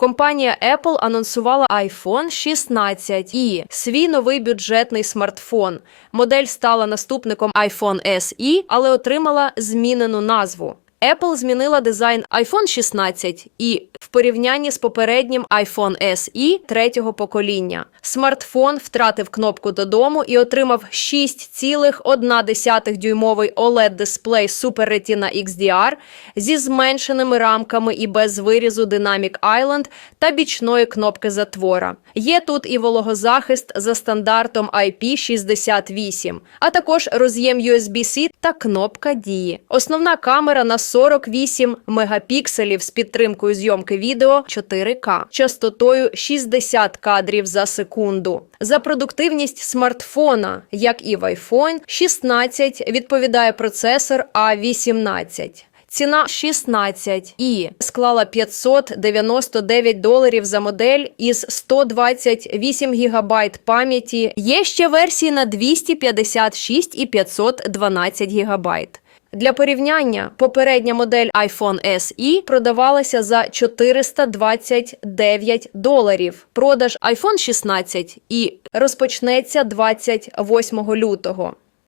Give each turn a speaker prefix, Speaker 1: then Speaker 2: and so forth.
Speaker 1: компанія Apple анонсувала iPhone 16 і свій новий бюджетний смартфон. Модель стала наступником iPhone SE, але отримала змінену назву. Apple змінила дизайн iPhone 16 і в порівнянні з попереднім iPhone SE третього покоління. Смартфон втратив кнопку додому і отримав 6,1 дюймовий OLED-дисплей Super Retina XDR зі зменшеними рамками і без вирізу Dynamic Island та бічної кнопки затвора. Є тут і вологозахист за стандартом IP68, а також роз'єм USB-C та кнопка дії. Основна камера на 48 мегапікселів з підтримкою зйомки відео 4К, частотою 60 кадрів за секунду. За продуктивність смартфона, як і в iPhone 16, відповідає процесор A18. Ціна 16 і склала 599 доларів за модель із 128 гігабайт пам'яті. Є ще версії на 256 і 512 гігабайт. Для порівняння, попередня модель iPhone SE продавалася за 429 доларів. Продаж iPhone 16 і розпочнеться 28 лютого.